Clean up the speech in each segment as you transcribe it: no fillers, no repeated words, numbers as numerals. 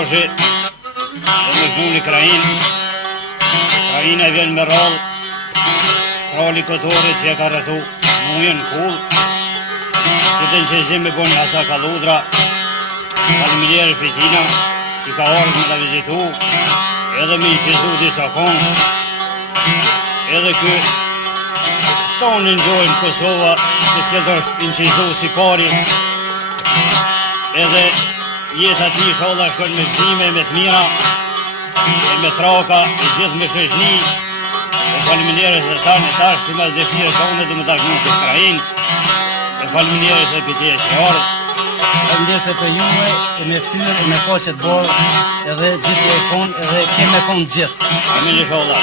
Boshi dhe me gjuni krahin. Krahina vjen me rall, trali këtore që e ka rrethu mujën kull, që të në qezim me bon asa kaludra, falëmirë për tina që ka orë me të vizitu, edhe me në qezu disa konë, edhe kë tonë nëngjojnë Kosova, që cilë është në qezu si pari, edhe jetë ati sholla shkojnë me gzime, me të mira, e me traka, e gjithë me shëshni, e falëminere se sa në tash, si mas dëshirë tonë dhe me tash në të krahin, e falëminere se për tje që ardhë. Falëminere për jume, e me ftyrë, e me poshet borë, edhe gjithë e konë, edhe keme konë gjithë. Amin inshallah.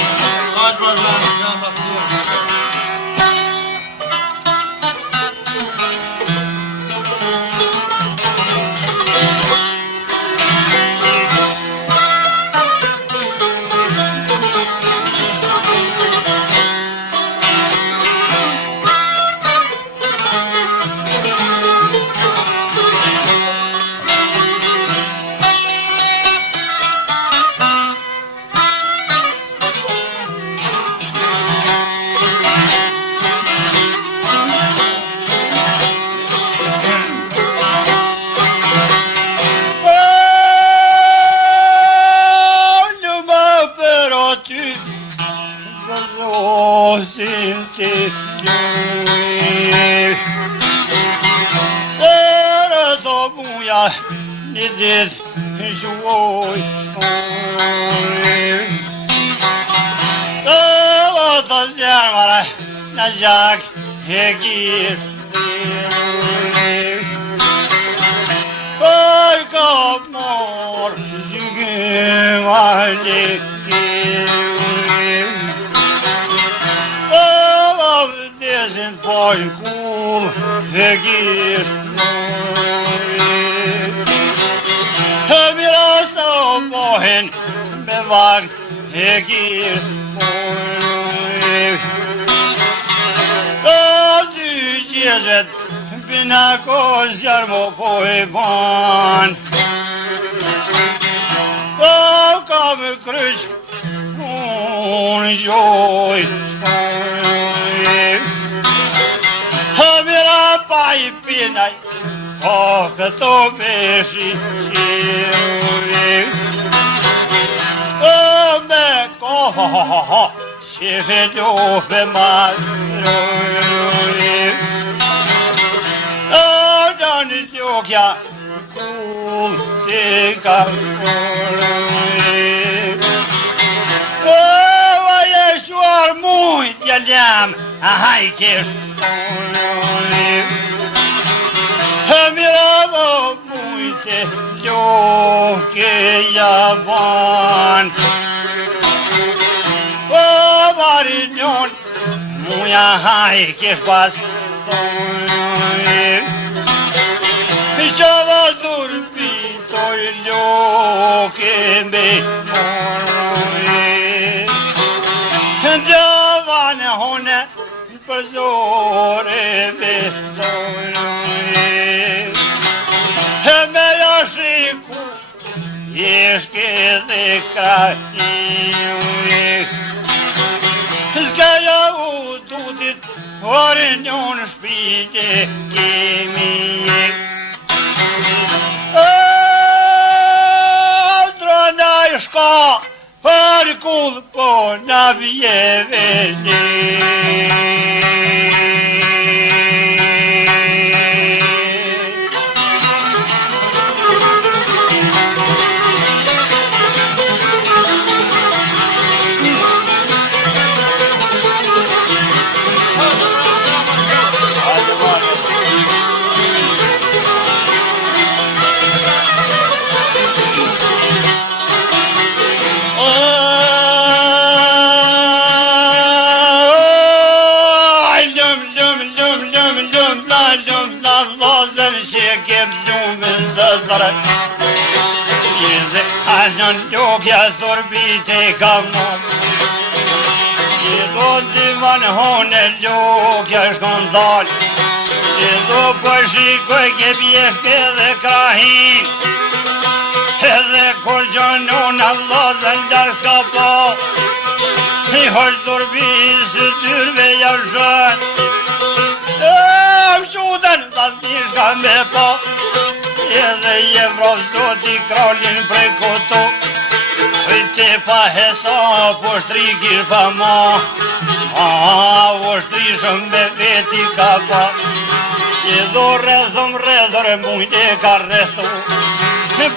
Një ditë shuoj shkoj të zjarëmare në gjak e gjirë Kaj ka morë zhygim alë gjirë Vëdesin pojnë kull e gjirë Pohen me vakt e gjirë dy qezet bina koz jarmo po e ban ka me kryq unë gjoj mira pa i pinaj kafe të beshi me kafe shefe gjofe madroj në gjokja kull të karoj vaje shuar mujt jallem a hajkesh mira do mujte gjoke javan Varinjon muja hajkesh pas Qava durbitoj ljoke me Ndjavane hone për zore me me jashiku jeshke dhe krahin Zgaja u tutit Varinjon shpite kemi Drona shka për kull po na vjeve Jeze anon ljokja thorbite kamon Jedo divan hone ljokja shkon dal Jedo përshikoj ke bjeshke dhe krahin edhe kur gjonon Allah zëndar s'ka po I hosh dorbi së tyrve javshën Quten ta t'nishka me po Edhe jem rofzoti kralin prej koto Rite pa hesa po shtrikir pa ma O shtrishëm me veti ka pa Edhe redhore mujt e ka rrethu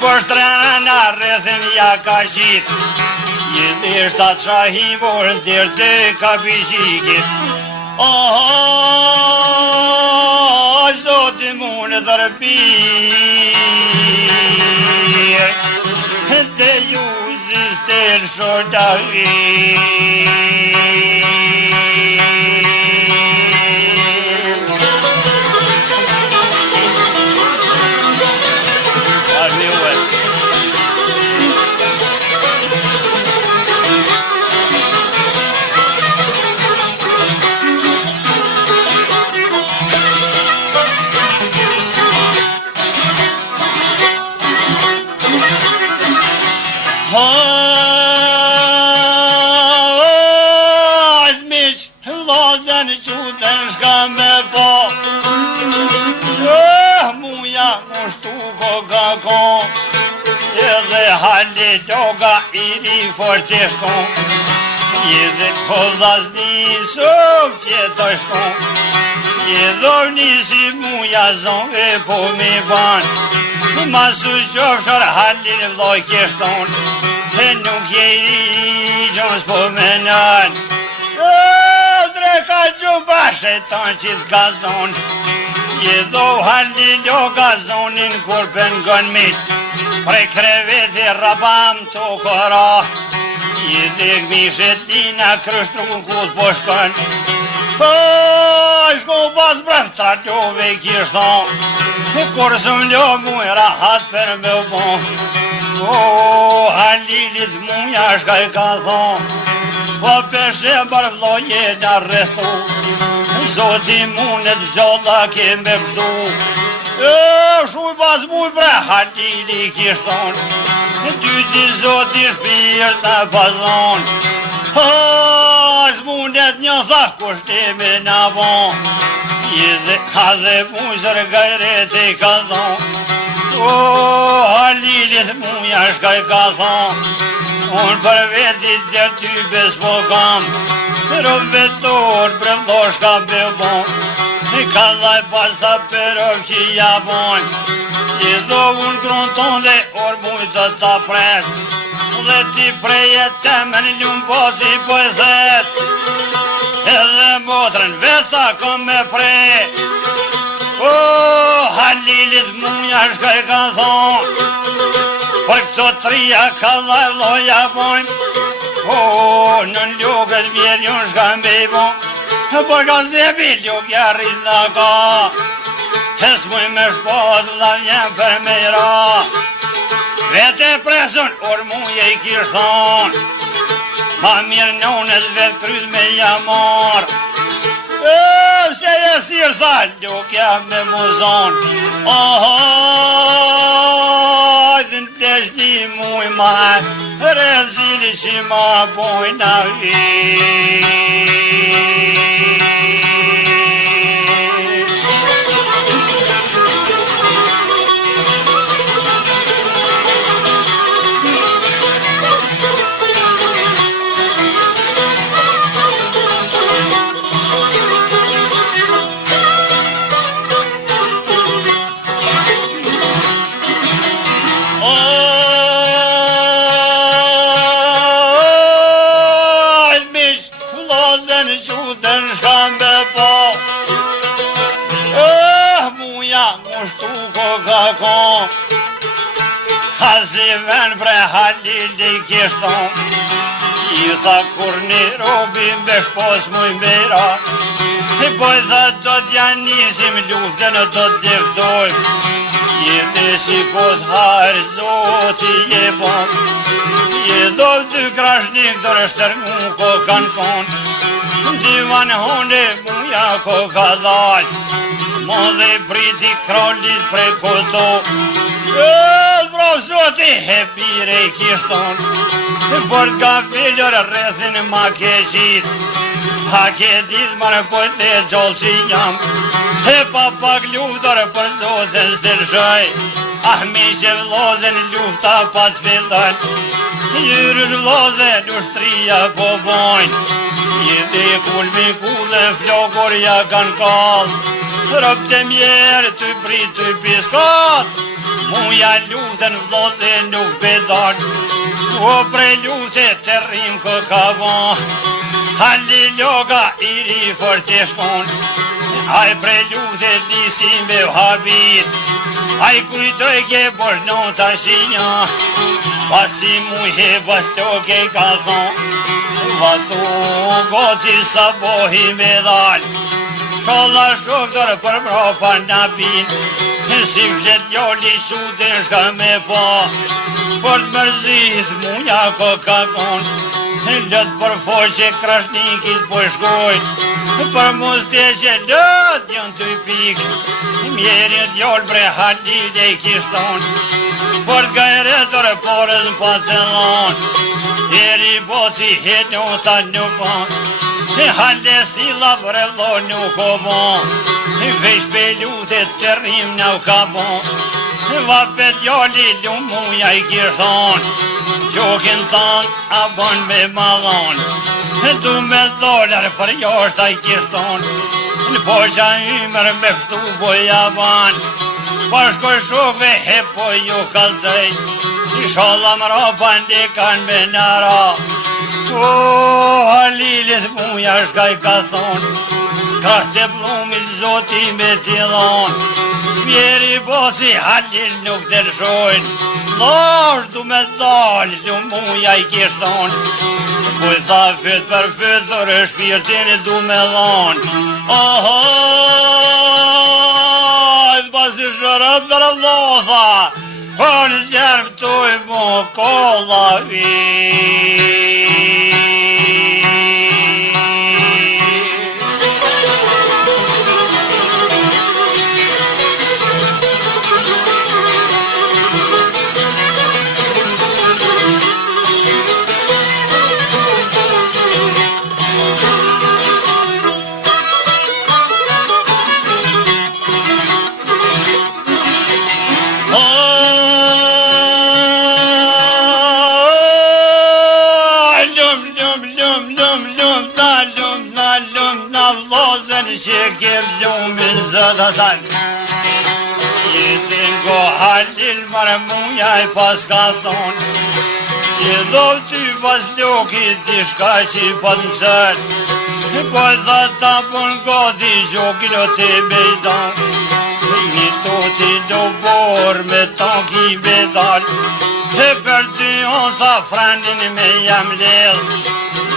Po shtrena rrethin ja ka qit Edhe shtat shahivor ndër të ka pishikit Zoti mune dërfir Te ju zistel Halli doga iri forte shkon Edhe kodhazni sofje të shkon Edhe nisi muja zonve po me ban Masu qofshar hallin vloj keshton E nuk jeri gjons po menan Dreka gjuba shetan qit gazon Edhe halli doga zonin kur pengon mis Prej kreveti rabam të kora Edhe gmishetina kërështru kut po shkon Shko pas brëmtra qove kishton Kur sëm lo muj rahat për me bon Halilit muja shkaj ka thon Po peshe bërvloje në rrethu Zoti munet zolla ke me pështu Shuj pas muj bre halili kishton Dyti zoti shpirë të pazon Zmunet një tha kushtime në bon Edhe muj zërgajre të ka thon Halilit muja shkaj ka thon Unë për vetit dhe ty bes po kam Rovetor brëndo shka be bon Ka dhaj pas të përëv që jabon Si do unë kronton dhe orë mujtë të ta pres Dhe ti preje temen ljumë po si po e thet Edhe motrën veta kom me prej Halilit muja shkaj ka thon Për këto trija ka dhaj lo jabon Në ljogët vjerë ju shka me i bon Për ka zebi ljogja rritha ka Hes muj me shpot la vjen për me i ra Vete presun or muj e i kishton Ma mirë nonet vet kryt me jamar Se e sirë tha ljogja me muzon Dhe në pleshti muj ma Rezili që ma bojna Haziven bre halili kishton I tha kur një robin besh pos muj mbera Po i tha do t'ja nisim luftën do t'deftojm Jemi si kot harë zoti je bon Je do dy krashnik dore shtërngu ko kan kon Divan hone muja ko ka dal Mo dhe priti kralit pre koto vrau zoti hepire I kishton Fort ka fillur rrethin ma keqit Ha ke dit marë pojt e gjallë që jam E pa pak luftër për zotën stërshoj Ah mi që vlozen lufta pa të fillon Jyrësh vlozen ushtria po bojnë Jeti kulmi kulle flokur ja kan kall Rëp të mjerë të prit të piskat Muja luftën vlozen nuk bedan O prej luftet të rrim kë ka ban Halli loga I ri fort të shkon Aj prej luftet nisim be habit Aj kujtoj ke bosh non të shinja Pasi muje bastoke ka thon Vatu goti sa bohi medal Sholla shoktor për mropa na bin Si flet jolli shudin shka me pa Fort mërzit muja ko ka kon Lët për foqe krashnikit po shkoj Për mos të që lët janë të pik Mjerit joll bre halil e kishton Fort gajretor porës në patelon Eri boci het një ta nuk on Halle si lavre lo nuk o bon Vesh pelutet të rrim në u ka bon Vapet jolli lumuja I kishton Gjokin tan a bon me malon Du me dollar për jashtë a I kishton Në poqa ymer me kështu boja ban Pashkoj shokve he po ju kalzej Sholla më ropa ndikan me nara O halilit muja shkaj ka thon Krasht e plumit zoti me tilon Mjeri boci halil nuk të lëshojnë Lash du me dal, du muja I kishton Kuj tha fyt për fytur shpirtin du me lon Ahaj, pasi shërëm të rëllotha Po në zjerëm të I mo kolla Që kem gjumin zëdësan Jetin go halil marë muja I pas ka thon Jedho ty pas lokit Ti shka që I pat mësër Po tha ta pun gati Gjokin o te bejdan Një to ti do bor Me tanki bedal E për ty on tha frenin me jam lel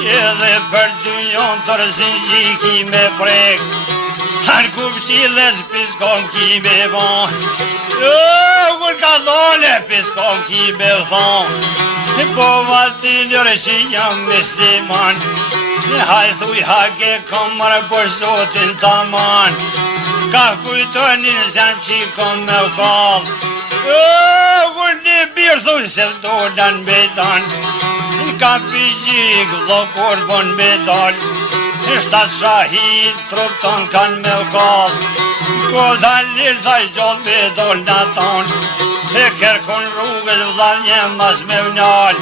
Edhe për ty on tërsin gjiki me prek Har kup qiles piskom ki me ban Kur ka dole piskom ki me thon Po vati njërë që jam musliman Haj thuj hake kamar për zotin taman Ka kujtonin zem që kom me kall Kur një birë thuj se dolan me dan Ka pijik lokur bon me dal Shtat shahid trup ton kan me kall Ko dhalil thaj gjall me dol në ton E kërkon rrugës vlan jem mas me vnal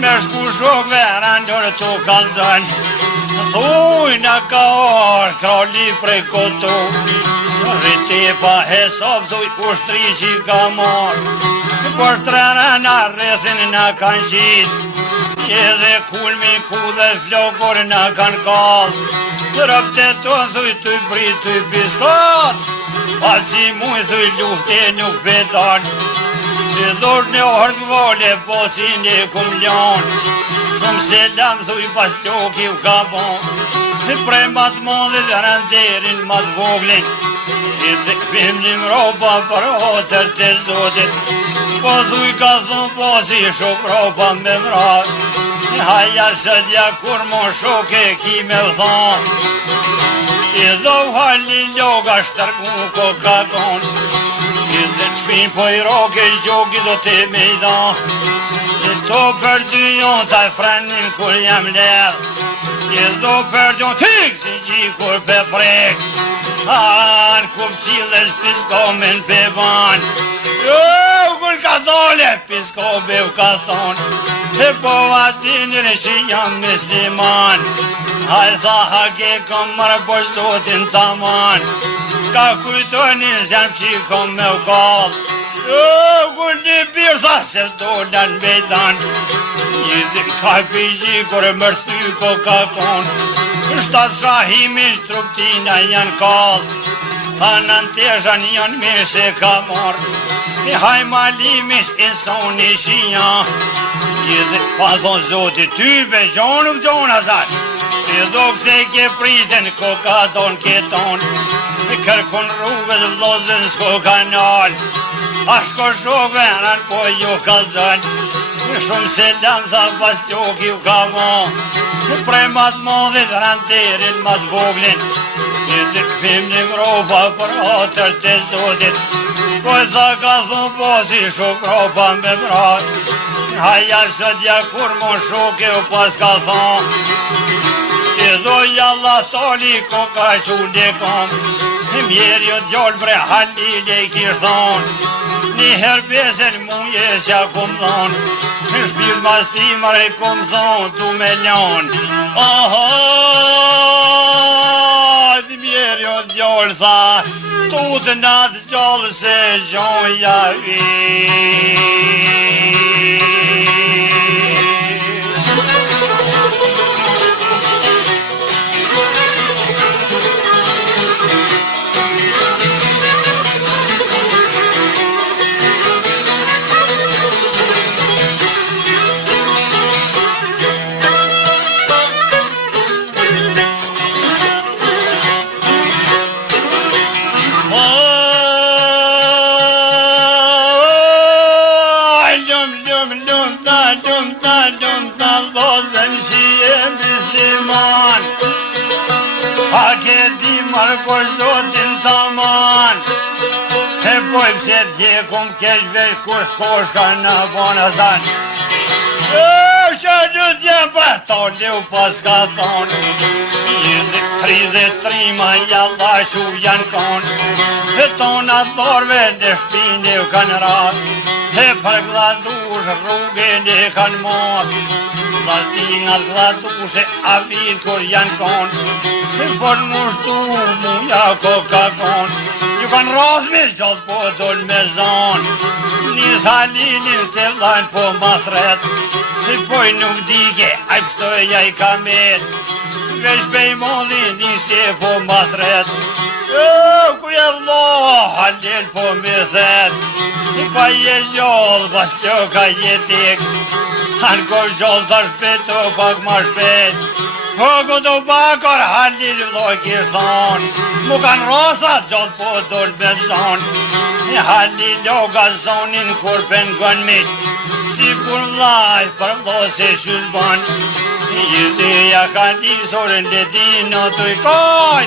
Me shku shokve randor të kalzën Thuj në ka orë krali prej kotu Rriti pa hesab thuj ushtri që ka mor Por trena në rrethin në kan qit Edhe kulmi ku dhe flokor në kan kall Rëpte të thuj të brit të piskat Pasi muj thuj lufte nuk betan Që dhor në hërg vole po si një kum ljan Shumë selam thuj pas loki u ka bon Prej mat madhe dhe rënderin mat voglin Edhe këpim një mropa për hotër të zotit Po thuj ka thun po si shok ropa me mrat Haja sëdja kur mo shoke ki me thon I dho halli loga shtërgu ko ka kon I dhe Shpin po I roke gjoki do të me I dha Se to për dy jon taj frenin kur jam ledh Je do për dy jon tyk si gjikur pe prek An ku pëqilës piskomin pe ban Kur ka dole piskomi u ka thon E po atinire që jam musliman Haj tha hake kom marë po zotin taman Ka kujtonin zem që kom me u kall Kur një birë tha se dolan bejtan Një ka pijji kur mërthy ko ka kon Shtat shahimish truptina janë kall Tha në teshan janë mishe ka marë Një haj malimish e soni shia Një pa thon zoti ty be gjon nuk gjon asaj E do se ke priten ko ka don keton E kërkon rrugës vlozën s'ko kanal A shko shokve anan po ju kalzën Shumë se lam tha pas tjoki u ka mo Prej mat modit ranterin mat voglin E të këpim një gropa për atër të zotit Koj tha ka thun po si shok gropa me brat Haja së dja kur mo shoke u pas ka thon E doj Allah tali ko ka qulli kom Mjeri o djoll bre halile I kish thon Një herbesen muje sja kum thon Shpil mas timar e kum thon tu me lon Aha Mjeri o djoll tha Tu të natë gjallë se gjonja Por zotin taman E pojmë se t'je kum keq veç kur s'kosh ka në bona zan Që në t'jem për tolli u pas ka thon 33 ma jalla shu janë kon E tona thorve në shpini u kanë rat E për gladush rrugin e kanë mot Valdinat gladushe a vit kur janë kon E for mushtu muja ko ka kon Ju kanë razmi gjallë po dol me zon Nis halinin të vlajnë po ma thret E poj nuk dike a I pështoja I kamet Vesh pej molin nisi po ma thret Kuj e vlo halil po me thet I pa je gjallë pas pjoka jetik Han ko gjallë tha shpeto pak ma shpet Ko do bakar halil vloj kish thon Mu kan rosat gjallë po dol me zon Halil loga zonin kur pengon mish Si kur vlaj për vlo se shush ban Ideja ka lisorin dhe dino të I koj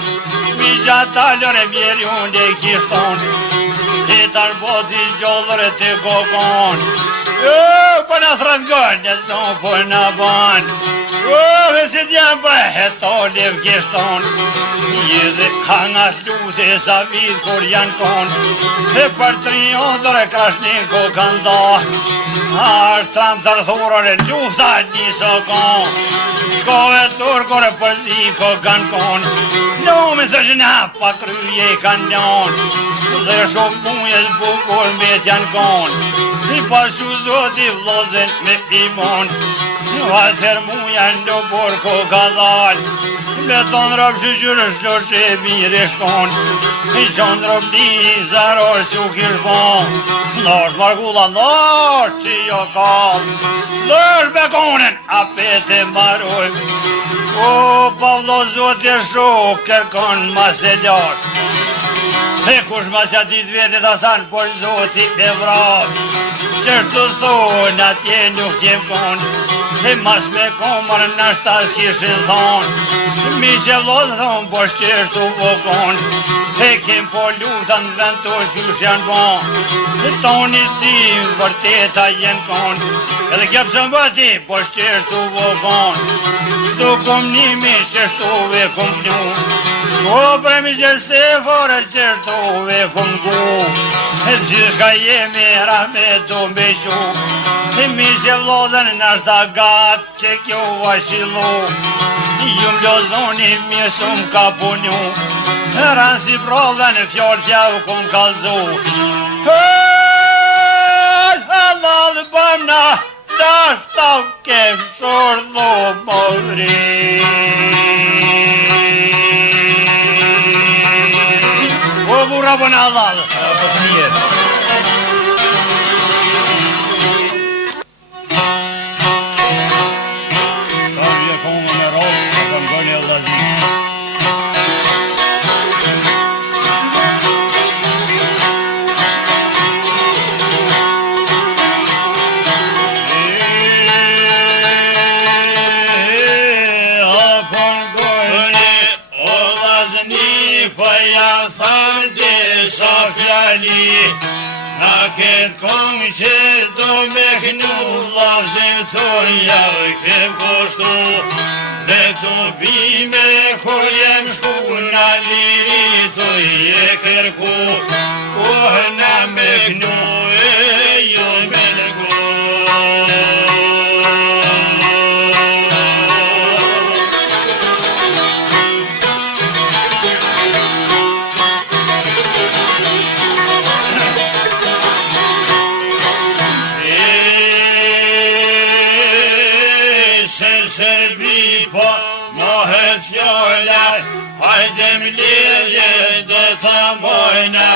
Mi gjatalër e mjeri unë e kish thon Ti tarbozi gjallër e të kokon Po në thrangon në zonë po në ban E si djem për hetoli v kishton Dhe hangat lute sa vid kur janë kon E për triondër e krashnin ko kanë da Ashtë tram të rthurër e lufta njëso kon Shkove turkur e përzi ko kanë kon Nomi thë gjëna pa kryje I kanë lon Dhe shumë mujes bukur me t'janë kon I pashu zoti vlozen me imon Atër muja në por ko ka dal Me ton rap shqyqyr shlosh e mirë shkon I qon rap një zaror s'u kirpon Nosh margulla nosh që jo kall Nosh bekonin apet e maroj O pa vlo zoti shok kërkon mas e lash E kush mas ja dit vetit asan por zoti e vrap Qështu thonë atje nuk jem kon E mas me komër në shtas kishin thon Mi që vlodhën po shqeshtu vokon, hekim po luftën vend të qysh janë bon. Dhe toni ti vërteta jenë kon, edhe kjep që mbati po shqeshtu vokon. Shtu kom nimi qeshtuve kom pnu, ko premi gjelse fore qeshtuve kom gu. E gjithka jemi rahmetu mbeshu, e mi që vlodhën nashta gat që kjo vashilu. Ju mlozoni mi shumë ka punu, ran si provën e fjallë tja u kom kalzu. Halal bëmna, dashtav kem shordo mëri. O burra bën halal. Na këtë kongë që do me kënu vlashdën ton javë kem koshtu. Dhe të bime kur jem shku na liri të je kërku. Na me kënu e jo me lëgu. Hajdem lidhje dhe të mbojna,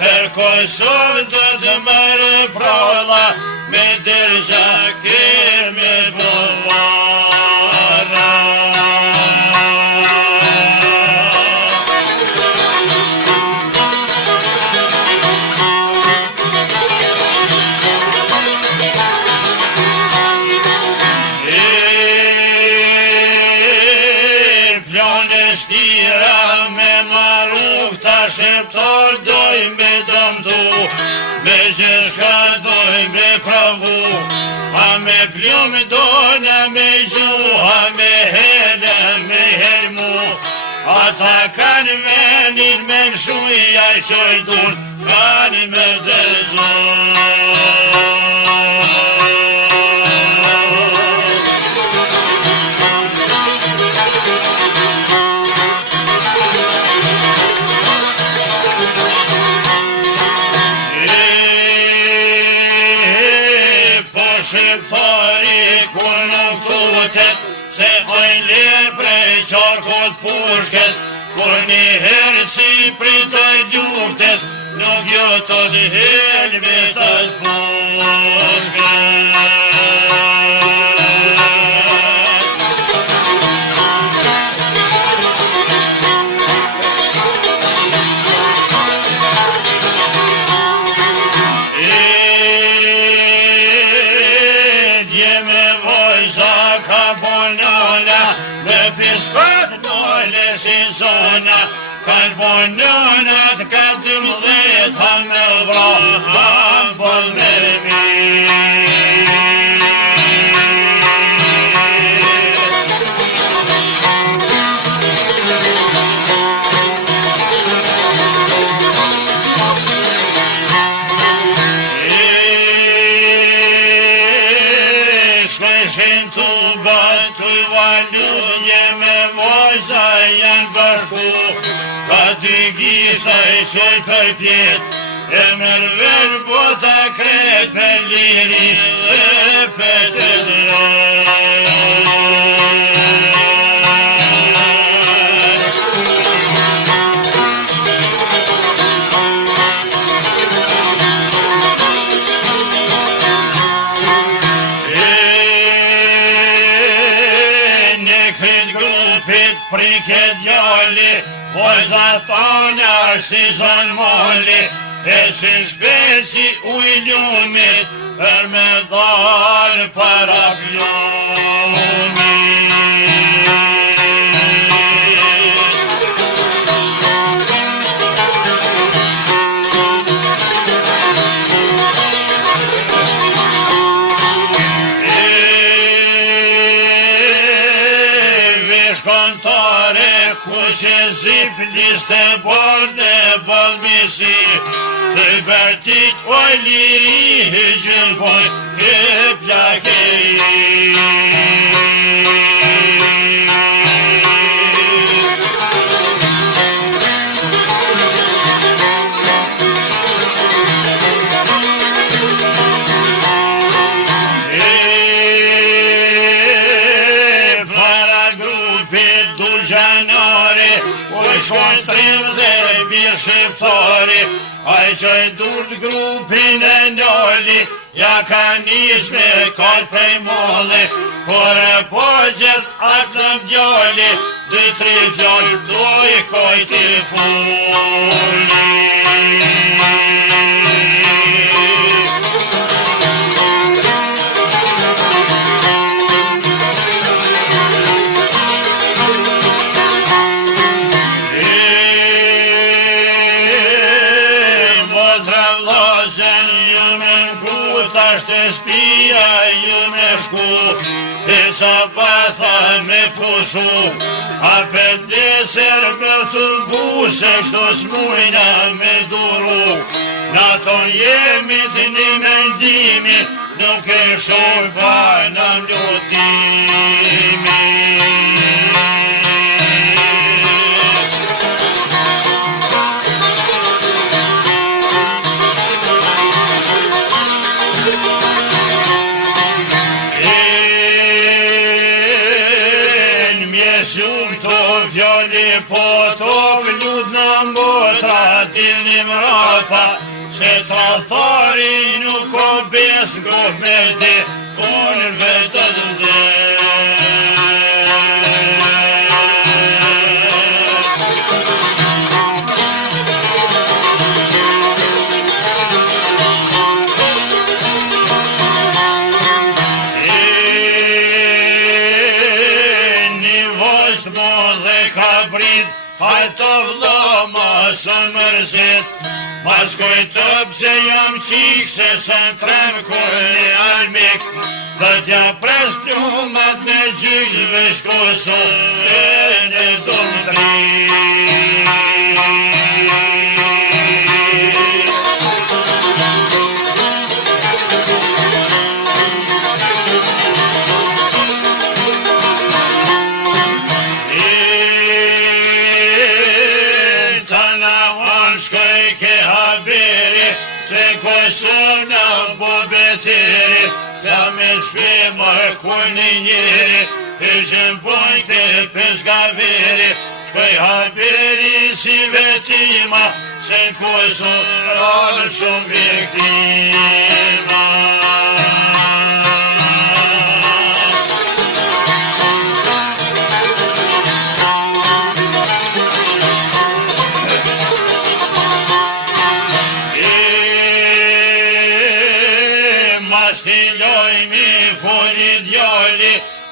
për Kosovë dhe të mërë prolla, me dërgja keme bëvara. Shqiptar doj me dëmtu, me gjeshka doj me pravu, ha me plum dojna me gju, ha me hele me hermu. Ata kanë venin me nshuja i qoj dur, kanë me dëzu. Shqiptari kur nuk tutet, se ojle prej qarkot pushkes, kur një herë si pritoj ljuftes, nuk jo të helvetas pushkes. Kanë bononat ka 12 ha me vra, ha bol me mi. Shkeshin të batu i valu, jeme vojza janë bashku. Ka dy gishta i qoj për pjet, e mërver bota kret për liri dhe për të priket djali, vojza tona si zon moli, e që shpesi uj ljumit, për me dalë para pjumit. kontare, ku që zip liste borde balmisi, të bërtit o liri hëgjën boj të plakeri. Shkojnë trim dhe birë shqiptari, aj qoj dur të grupin e njoli, ja ka nish me kajt prej molli, por e po gjithë atë në bjoli, 2-3 fjallë doj kajt i fuli. Ashtë shpia ju me shku, e sa batha me pushu, a për deser me të buse, kështu s'mujna me duru. Na ton jemi të një mendimi, nuk e shoj pa në mlutimi. Fjali po to vlut në mbotra, dilnim rata, se tradhari nuk o bes gomete, por vetën dhe. Hajtë vla ma së mërzit, ma shkoj të pse jam qik, se se në trem kulli armik, dhe t'ja pres plumat me gjyk, zvesh Kosovë e në dëmë trik. Se Kosovë në bobetiri, sa me shpe më kulli njeri, të gjëmboj të peshgaveri, shkoj haberi si vetima, se Kosovë rarë shumë viktima.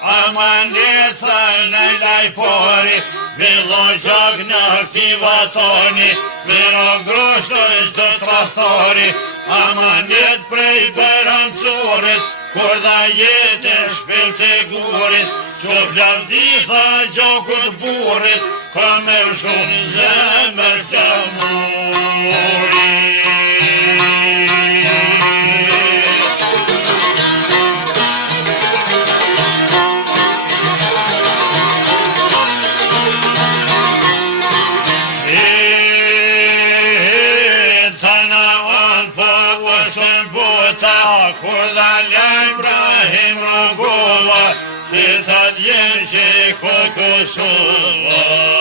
Amaneca në lajpori, bilo gjak në aktivatoni, bilo grosht është të trahtori, amanet prej beramcorit, kur dha jetë shpil të gurit, qof lavditha gjokut burit, ka me shkun zemër të muri. Kur dha Ibrahim rrugova, se ta djenë që Kosova.